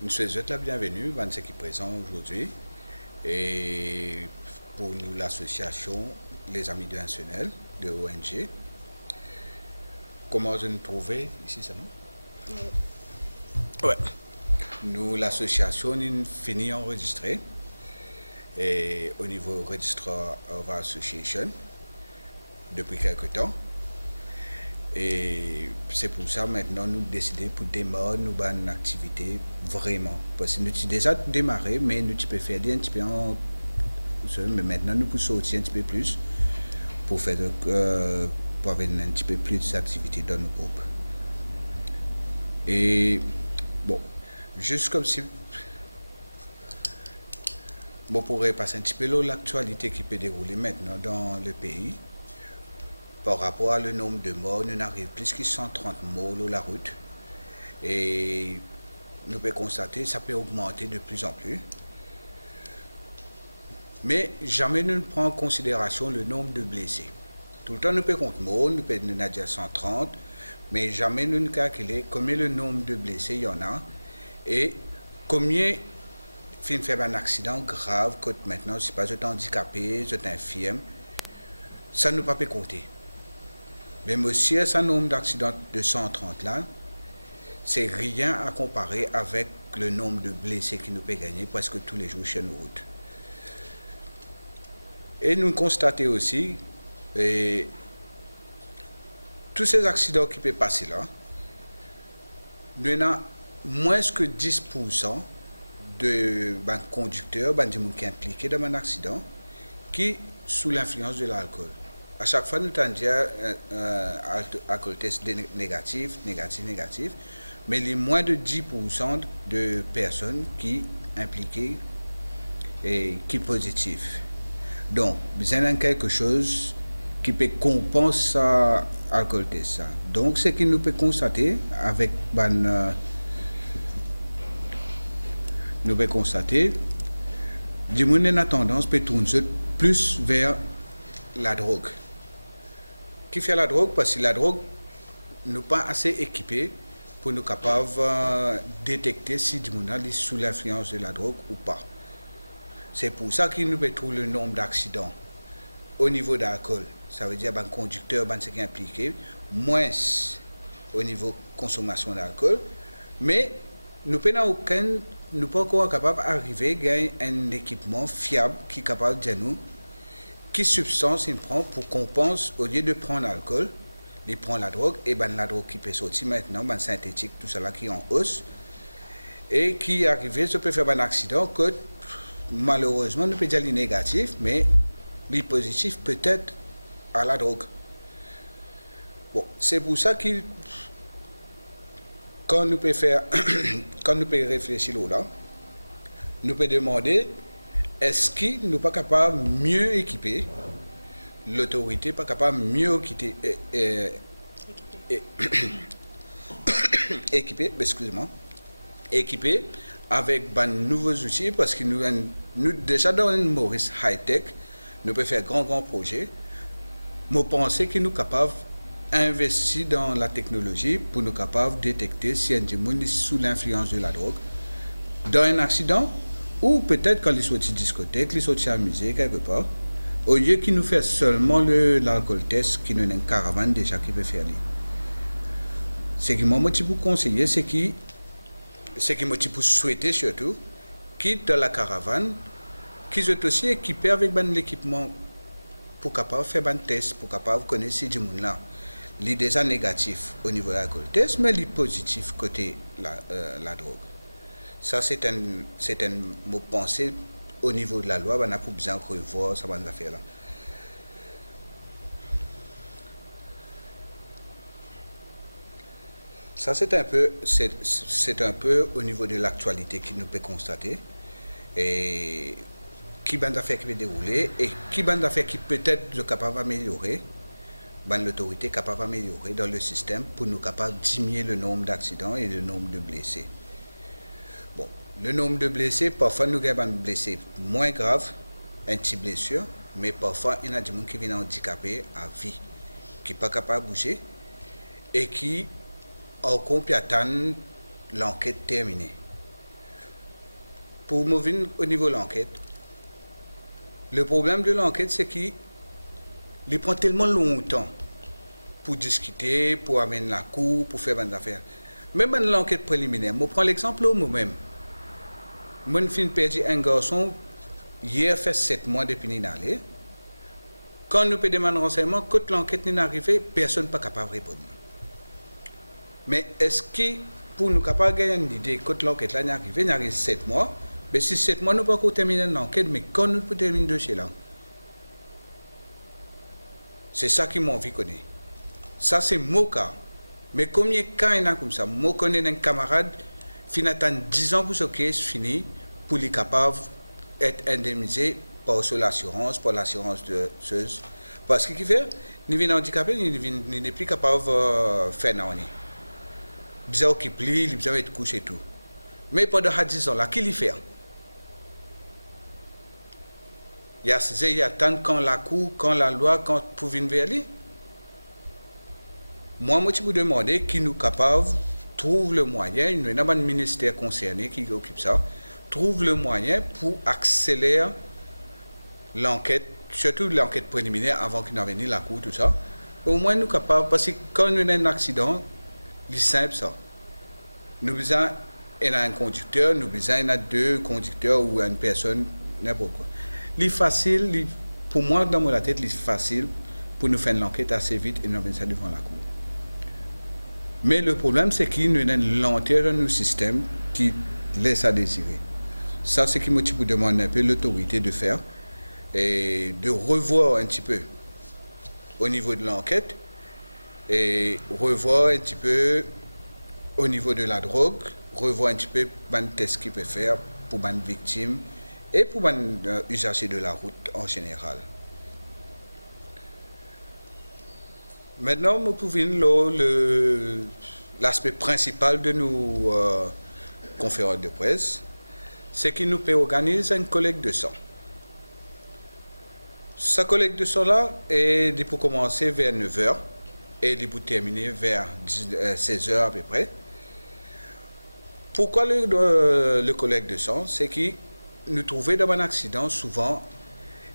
Nous souhaitons la bienvenue à ceux qui sont présents aujourd'hui et pour nous l'association Les Amis de National de ONG. Comment vous nous trouvez ici, c'est nous? Ouais. Nous, l'association, nous fini enregistrée et au niveau Registrar of Association depuis quelque temps. Et c'est pour ça maintenant nous décidons pour démarrer nous une activité vraiment. Parce que nous avons déjà démarré, mais nous pouvons faire un petit peu en... Mais maintenant nous pouvons sortir un petit peu plus pour faire pour avoir un petit peu plus d'activité dans nos groupes. Et bon, juste comme si on pourrait passer un petit peu l'actualité qui peut dérouler maintenant dans le pays. Par rapport à le nombre de morts, nous n'arrivons plus que 130 morts sur la route. Et nous pouvons constater que ça peut augmenter de plus en plus. Mais jamais nous ne prenons en considération le nombre de blessés. Tout le temps, nous pouvons compter morts, nous pouvons dire 130, mais jamais nous ne calculons combien le nombre de blessés il y en a et combien fin faire un accident grave que maintenant, si pas vous êtes handicapé, vous êtes infirme, ça ne peut pas compter. Mais monsieur, ce nombre d'accidents de 130 là, c'est rien à comparer avec le nombre de blessés qui nous peut gagner presque tous les jours chez nos routes. Et nous constatons aussi tous ces accidents qui peuvent passer là, nous avons moins que 10% de conducteurs, de gens qui sont impliqués dans un accident, qui sous l'influence de l'alcool. À chaque fois, nous avons dit alcool test négatif, mais il y a moins de 10% de personnes qui sont impliquées et qui sont positives. Donc, besoin de quelque chose qui peut compenser l'alcool test. Donc, ce que nous pouvons constater avec nous pouvons constater que les gens ont tendance à tourner plus vers la drogue. Qui fait la drogue? Parce que la drogue n'est pas assez équipée pour nous capables de détecter si les gens sont sous l'influence de la drogue ou pas. C'est pour ça que nous pouvons trouver le nombre d'accidents au niveau d'alcool. Ça veut dire que les conducteurs, ceux qui sont impliqués, moins au niveau de consommation d'alcool. Mais nous ne pas encore capable d'arriver à un équipement fiable qui est capable de dire nous quelle substance il prend pour qu'on pense, au lieu de prendre l'alcool, il prend la drogue, et la drogue qui peut sortir maintenant, synthétique, tout cela qui est en hausse, et qui arrive, ça peut faire un accident que malheureusement, nous peut dire les négatifs, mais les positifs peut-être à la drogue. Bon, c'est pour ça que quand nous peut faire, quand nous peut réfléchir là, nous peut demander est-ce que nous pas capable de mieux équiper l'autorité, pas capable de mieux équiper avec de nouveaux outils parce que nous déjà dans une Maurice high-tech, nous pouvons faire grands projets. Moi, pensons que nous sommes capables d'investir dans la technologie pour nous capables de détecter si un monde est sous l'influence de la drogue dans un accident ou peut-être quand ils sont à discothèque, ils sont à musée quelque part, au lieu qu'ils nous fassent seulement l'alcool test, qui nous a une caravane déjà qui peut faire. Ce qui m'a motivé pour conseiller, c'est que moi pour souhaiter surtout qui dans la caravane qui sont aussi équipés avec l'équipement pour capable faire un test pour capable connaître si du monde là il est déjà négatif au niveau de l'alcool test mais il est positif côté la drogue. Ça c'est un mot pensé au niveau de la loi, on a pour besoin de revoir ça van affaire là. Ça, c'est un peu au niveau de l'actualité qui nous peut constater et qui bande d'affaires qui peut dérouler et qui bande d'affaires qui peut-être est capable d'améliorer, l'autorité capable d'améliorer dans le système pour nous capable de diminuer le nombre d'accidents et le nombre de blessés. Bon, le nombre de blessés, parfois nous avons des blessés moins graves, un petit blessure, mais parfois il y a des gens qui viennent handicapés à vie, qui ne sont pas capables de bouger et qui au compte attendre l'enquête terminée. pour mouvoir au niveau de l'enquête. Le problème de l'enquête, c'est qu'il prend tellement longtemps pour discuter, pour amener la cour, pour faire des affaires. Même dans l'enquête préliminaire, je prends l'exemple de moi-même. Moi, j'ai perdu un garçon, hier fait 7 mois depuis qu'il est allé. Quand nous pouvons demander renseignement, quand l'enquête n'est arrivée, personne n'est pas capable de répondre. Mais est-ce que pour nous capables de gagner une idée, quand l'enquête est arrivée, il arrive 7 mois, mais si 7 mois, nous ne pouvons pas terminer l'enquête, mais quand nous pouvons terminer le dossier là, c'est ça qui m'a envie de connaître. Ça, c'est mon cas. Mais combien de cas il y en a comme ça? Moi, je connais un camarade qui attend 10 ans pour ce case fini, pour être capable d'être indemnisé par l'assurance, par l'assurance de ceux. Parce qu'il fait, il vient handicapé, il n'est plus capable de faire rien. Il a occupé, il a été couché et tout. Mais pendant 10 ans, là, qui le fait? Il y a tant quand la cour, quand la loi, quand pour venir vers lui. Moi, je vous demander qui nous capable trouve le moyen, il y a un ministère concerné qui occupe ça, trouve le moyen pour accélérer l'enquête, surtout l'enquête préliminaire avant qu'il n'en vienne la cour, tout ça. Au moins, nous sommes capables, parce que quand nous avons un accident, c'est simple ça. Nous avons un conducteur, nous avons 2 conducteurs ou une personne, n'importe quoi. C'est facile, pour moi, dans mon tête, c'est facile pour nous faire l'enquête assez vite et nous avons ça devant la cour. Mais le problème, c'est qu'il y a une lenteur dans nos systèmes qui laisse à désirer. Ça, c'est ce qui me demande un peu l'autorité de faire et de revoir un petit peu au niveau de l'enquête et revoir un petit peu au niveau de la drogue, revoir un petit peu les tests qu'il peut faire pour les victimes et pour les usagers de la route en général. Maintenant, nous pouvons l'aspect principal de nos conférences de presse, c'est qu'il nous peut organiser une collecte de sang. Sa collecte de sang-là est pour commencer vers 9h et pour terminer vers 16h à peu près. Pourquoi le collecte de sang? C'est que nous trouvons dans un accident souvent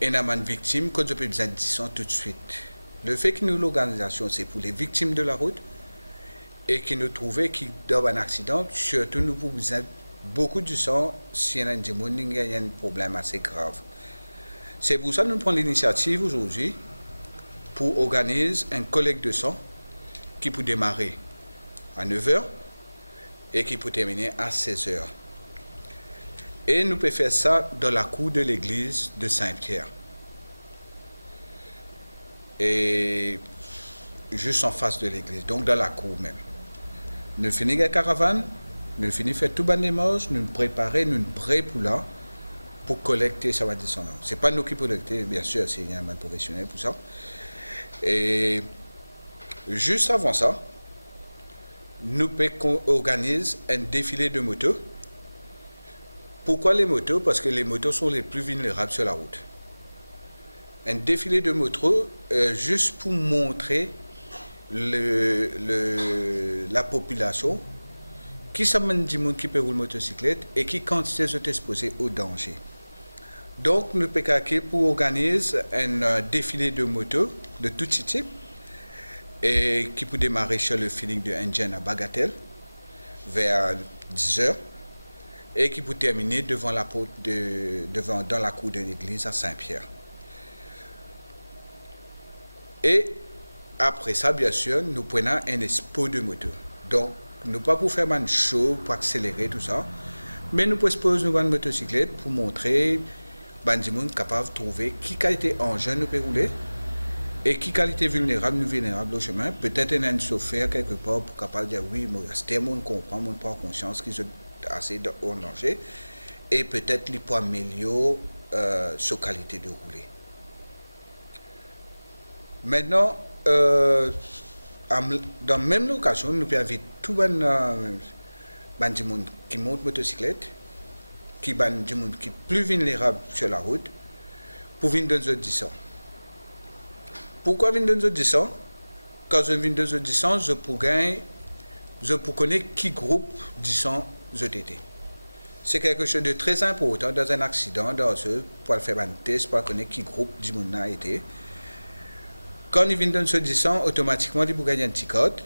une victime que je peux besoin de sang tout de suite. Le fait que nous, l'organisation, c'est pour les victimes de la route et que nous trouvons que dans un accident, surtout nous avons besoin beaucoup de sang si il y a un problème assez grave. C'est pour ça que nous prenons l'initiative aujourd'hui pour organiser un collecte de sang qui peut démarrer à 9h et qui peut terminer à 16h. Et nous pouvons faire ça dans la cour de l'église de Saint-Pierre. Et juste en face de l'église, donc dans la cour même. Nous finissons la caravane, nous finissons faire tout le démarche, nous préparer, nous prêts pour là, pour collecter ça va descendre. Ce n'est pas nous qui collectons, bien sûr, c'est un professionnel pour ça. Et juste avant ça, nous organisons un défilé de motos. Pourquoi les motos? Parce que les motos sont les plus vulnérables sur la route. Un défilé de motos juste pour montrer la population qui s'amène du monde qui peut rouler motocyclette et qui quantité sont exposés au danger. Donc nous PKK pour organiser un défilé de motos de tout type et qui peut démarrer sur le feeling de Indien à Bagatelle vers 10h et qui peut terminer devant la porte dans la cour de l'église à Saint-Pierre. Et après ça, bien sûr, nous prenons un expo de moto. Donc, nous pas pour faire un show, pour accélérer tout ça, mais nous proposons une motocyclette pour montrer les gens capables de trouver qui qualité engin nous peut rouler et qui qualité vulnérable au chemin. Peut-être un chauffeur quelque part pour capable de dire oui, c'est mon comprend, mon prend conscience qu'ils sont assez en danger et peut-être les pour améliorer sa qualité de rouler. Maintenant, dans la même occasion, nous pouvons inviter tout le monde qui monte motocyclette, qui est plus vulnérable sur la route, pour venir dans nos 10 ans. Pourquoi venir dans nos 10 ans? Quand je viens dans nos 10 ans, je peux connaître qui groupe 10 ans je été. c'est quelque chose de très important dans un accident, pour faire un test, pour connaître qui groupe du monde a été. Quand il vient dans ce disant, automatiquement, il peut gagner un petit code,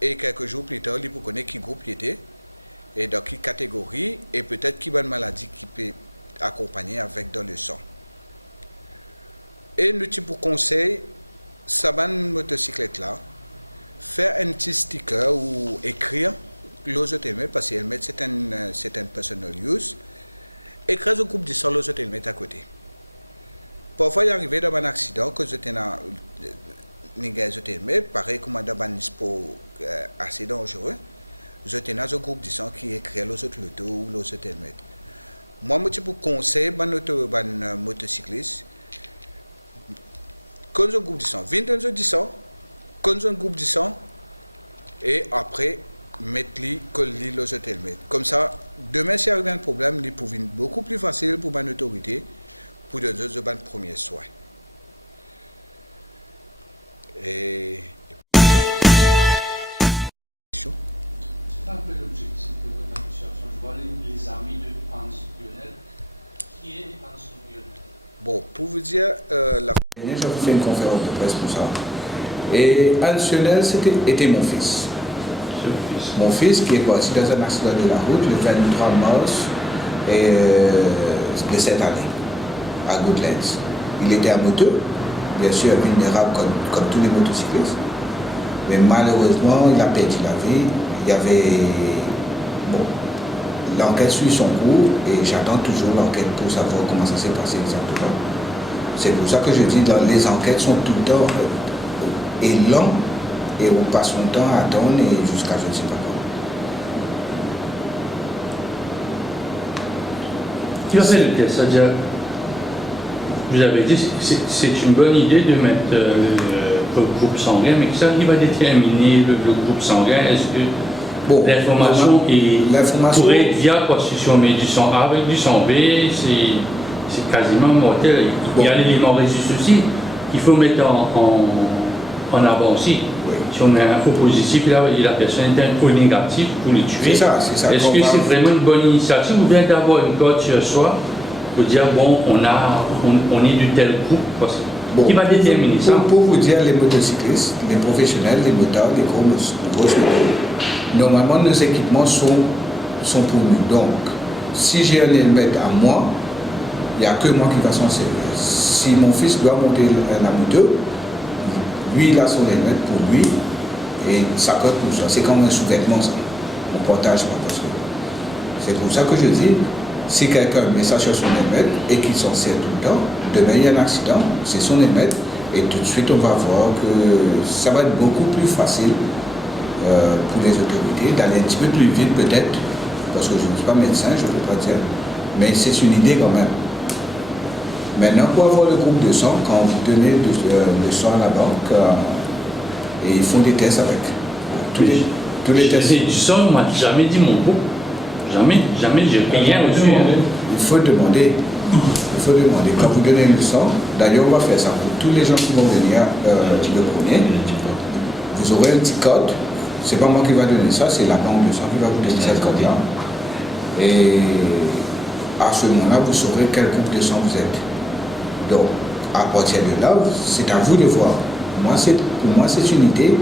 et quelques jours plus tard, il peut connaître qui groupe il était, et dans quelle catégorie, et peut-être qui bonne maladie qui peut accompagner avec dans le sang. Et nous pour conseil, ça va une motocyclette là, faire un petit sticker ou écrire l'os helmet parce qu'elle met c'est un personal use. Écrire au groupe de sang l'os helmet à côté. Parfois il arrive dans un accident que je tenais helmet, pareil comme dans un sport assez dangereux, je tenais au groupe de sang qui écrit l'os loto ou l'os helmet. Moi je pour conseil ban motocycliste. Quand un groupe de sang, 20 de sang, quand un groupe de sang, et après, mettre-lui, coller les autres helmets. Comme ça, demain, s'il arrive un problème, il peut être beaucoup plus facile pour une autorité pour donner un premier soin. Et. C'est un peu l'objectif de votre association. Je vois les amis de Hans Lionel. Qui est Hans Lionel? Bon, pour vous dire, la dernière, j'avais fait une conférence de presse pour ça. Et Hans Lionel, était mon fils. Mon fils qui est parti dans un accident de la route le 23 mars de cette année, à Goodlands. Il était à moto, bien sûr vulnérable comme tous les motocyclistes. Mais malheureusement, il a perdu la vie. Il y avait. Bon, l'enquête suit son cours et j'attends toujours l'enquête pour savoir comment ça s'est passé exactement. C'est pour ça que je dis que les enquêtes sont tout le temps longues et on passe son temps à attendre et jusqu'à je ne sais pas quoi. Tu as fait le test, c'est-à-dire, vous avez dit c'est une bonne idée de mettre le groupe sanguin, mais ça, il va déterminer le groupe sanguin. Est-ce que l'information pourrait être viable parce que si on met du sang A avec du sang B, c'est quasiment mortel. Il y a l'élément résiste aussi qu'il faut mettre en avant aussi. Oui. Si on a un faux positif, là, la personne est un faux négatif pour le tuer. C'est ça. Est-ce que c'est vraiment une bonne initiative ou bien d'avoir une code sur soi pour dire, bon, on est de tel groupe parce que qui va déterminer ça? Pour vous dire, les motocyclistes, les professionnels, les motards, les grosses motos, normalement, nos équipements sont pour nous. Donc, si j'ai un helmet à moi, il n'y a que moi qui va s'en servir. Si mon fils doit monter la moto, lui, il a son helmet pour lui et ça coûte pour ça. C'est comme un sous-vêtement, ça. On partage pas parce que. C'est pour ça que je dis, si quelqu'un met ça sur son helmet et qu'il s'en sert tout le temps, demain il y a un accident, c'est son helmet et tout de suite on va voir que ça va être beaucoup plus facile pour les autorités d'aller un petit peu plus vite peut-être, parce que je ne suis pas médecin, je ne peux pas dire, mais c'est une idée quand même. Maintenant, pour avoir le groupe de sang, quand vous donnez le sang à la banque, et ils font des tests avec. Tous les tests. Du sang, on ne m'a jamais dit mon groupe. Jamais, j'ai rien reçu. Il faut demander. Quand vous donnez le sang, d'ailleurs, on va faire ça pour tous les gens qui vont venir le premier. Vous aurez un petit code. C'est pas moi qui va donner ça, c'est la banque de sang qui va vous donner cette code-là. Et à ce moment-là, vous saurez quel groupe de sang vous êtes. Donc, à partir de là, c'est à vous de voir. Pour moi, c'est une idée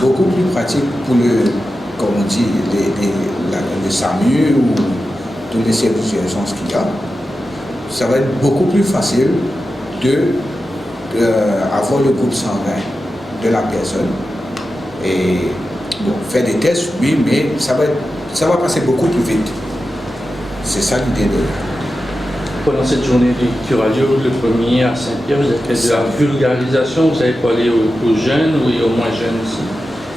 beaucoup plus pratique pour comme on dit, le SAMU ou tous les services d'urgence qu'il y a. Ça va être beaucoup plus facile d'avoir le groupe sanguin de la personne. Et bon, faire des tests, oui, mais ça va passer beaucoup plus vite. C'est ça l'idée de. Pendant cette journée de radio, le premier à Saint-Pierre, vous avez fait de la vulgarisation, vous avez parlé aux jeunes ou aux moins jeunes aussi?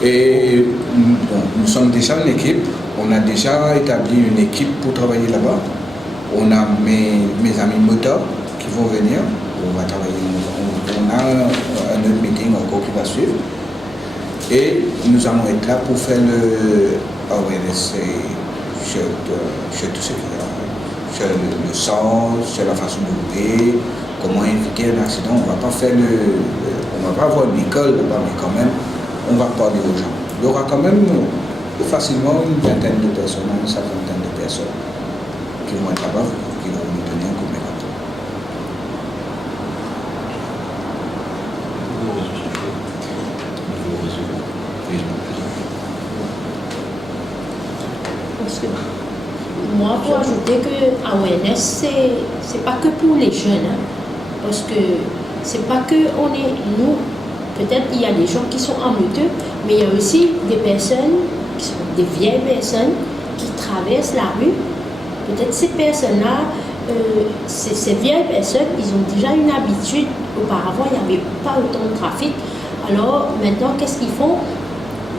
Et bon, nous sommes déjà une équipe, on a déjà établi une équipe pour travailler là-bas. On a mes amis moteurs qui vont venir, on va travailler, on a un autre meeting encore qui va suivre. Et nous allons être là pour faire le awareness sur tout ce qu'il y a. Sur le sang, sur la façon de rouler, comment éviter un accident. On ne va pas avoir une école là-bas, mais quand même, on va parler aux gens. Il y aura quand même facilement une vingtaine de personnes, une cinquantaine de personnes. qui vont être là-bas, qui vont nous donner un coup de main. Parce que moi, pour ajouter que awareness, c'est pas que pour les jeunes, hein, parce que c'est pas que on est nous. Peut-être il y a des gens qui sont en moto, mais il y a aussi des personnes, qui sont des vieilles personnes, qui traversent la rue. Peut-être ces personnes-là, ces vieilles personnes, ils ont déjà une habitude. Auparavant, il n'y avait pas autant de trafic. Alors maintenant, qu'est-ce qu'ils font?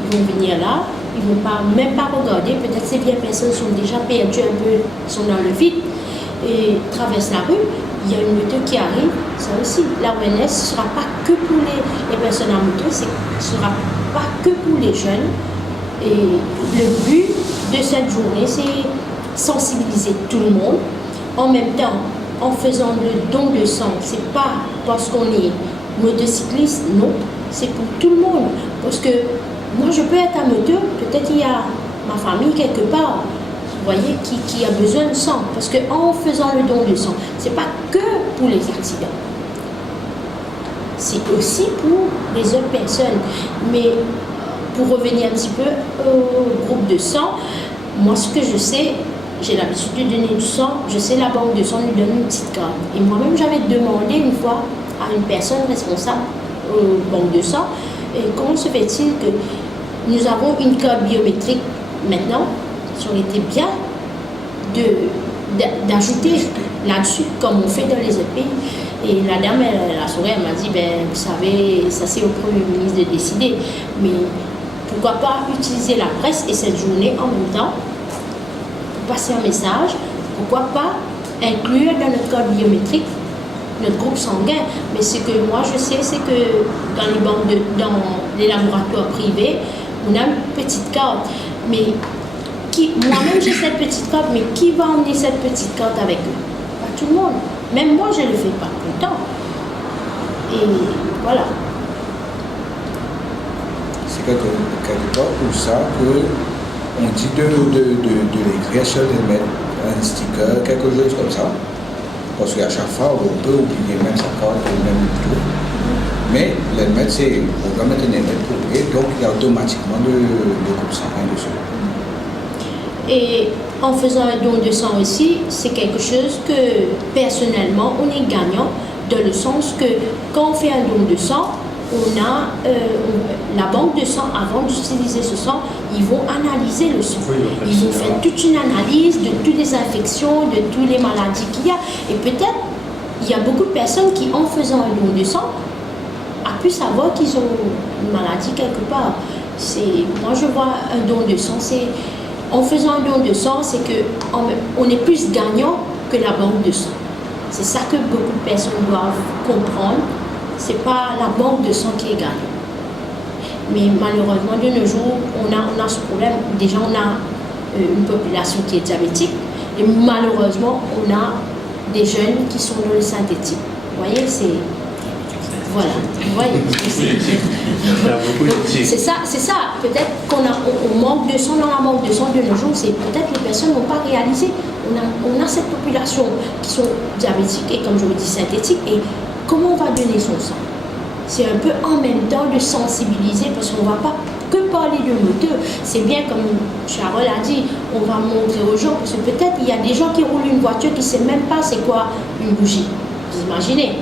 Ils vont venir là, ils ne vont même pas regarder. Peut-être ces vieilles personnes sont déjà perdues un peu, sont dans le vide et traversent la rue. Il y a une moto qui arrive, ça aussi. L'awareness ne sera pas que pour les personnes en moto, ce ne sera pas que pour les jeunes. Et le but de cette journée, c'est sensibiliser tout le monde. En même temps, en faisant le don de sang, c'est pas parce qu'on est motocycliste, non, c'est pour tout le monde. Parce que moi, je peux être à moto, peut-être il y a ma famille quelque part, vous voyez, qui a besoin de sang. Parce qu'en faisant le don de sang, c'est pas que pour les accidents. C'est aussi pour les autres personnes. Mais pour revenir un petit peu au groupe de sang, moi, ce que je sais, j'ai l'habitude de donner du sang, je sais la banque de sang nous donne une petite carte. Et moi-même, j'avais demandé une fois à une personne responsable aux banques de sang, et comment se fait-il que nous avons une carte biométrique maintenant, ça aurait été bien d'ajouter là-dessus, comme on fait dans les autres pays. Et la dame, la soirée, elle m'a dit, ben, vous savez, ça c'est au Premier ministre de décider, mais pourquoi pas utiliser la presse et cette journée en même temps pour passer un message, pourquoi pas inclure dans notre code biométrique notre groupe sanguin. Mais ce que moi je sais, c'est que dans les banques dans les laboratoires privés, on a une petite carte. Mais moi-même j'ai cette petite carte, mais qui va emmener cette petite carte avec eux? Pas tout le monde. Même moi je ne le fais pas tout le temps. Et voilà. C'est quelque part pour ça qu'on dit de l'écrire sur de mettre un sticker, quelque chose comme ça. Parce qu'à chaque fois, on peut oublier même sa carte et même tout. Mais l'helmet, c'est on doit mettre un helmet pour oublier, donc il y a automatiquement le groupe sanguin dessus. Et en faisant un don de sang aussi, c'est quelque chose que personnellement, on est gagnant dans le sens que quand on fait un don de sang, on a la banque de sang, avant d'utiliser ce sang, ils vont analyser le sang. Ils vont faire toute une analyse de toutes les infections, de toutes les maladies qu'il y a. Et peut-être, il y a beaucoup de personnes qui, en faisant un don de sang, a pu savoir qu'ils ont une maladie quelque part. Moi, je vois un don de sang, en faisant un don de sang, c'est qu'on est plus gagnant que la banque de sang. C'est ça que beaucoup de personnes doivent comprendre. C'est pas la banque de sang qui est gagnante. Mais malheureusement, de nos jours, on a ce problème. Déjà, on a une population qui est diabétique. Et malheureusement, on a des jeunes qui sont dans le synthétique. Vous voyez, c'est... Voilà. Vous voyez, c'est ça. Peut-être qu'on manque de sang dans la banque de sang de nos jours. C'est peut-être les personnes n'ont pas réalisé. On a cette population qui sont diabétiques et, comme je vous dis, synthétiques. Et comment on va donner son sang? C'est un peu en même temps de sensibiliser, parce qu'on ne va pas que parler de moteur. C'est bien, comme Charles a dit, on va montrer aux gens, parce que peut-être il y a des gens qui roulent une voiture qui ne savent même pas c'est quoi une bougie. Vous imaginez?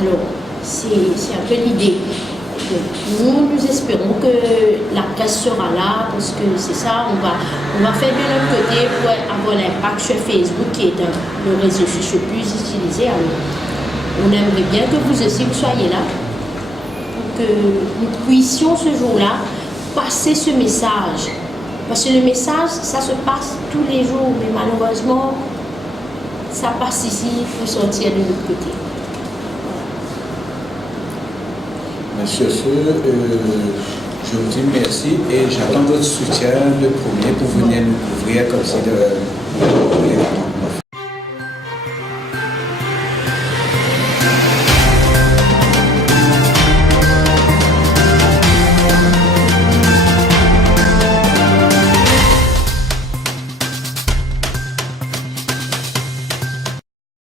Alors, c'est un peu l'idée. Nous espérons que la presse sera là, parce que c'est ça, on va faire de notre côté pour avoir l'impact sur Facebook, qui est le réseau social le plus utilisé. Alors, on aimerait bien que vous aussi vous soyez là, pour que nous puissions ce jour-là passer ce message. Parce que le message, ça se passe tous les jours, mais malheureusement, ça passe ici, il faut sortir de l'autre côté. Sur ce, je vous dis merci et j'attends votre soutien le premier pour venir nous couvrir comme ça de l'événement.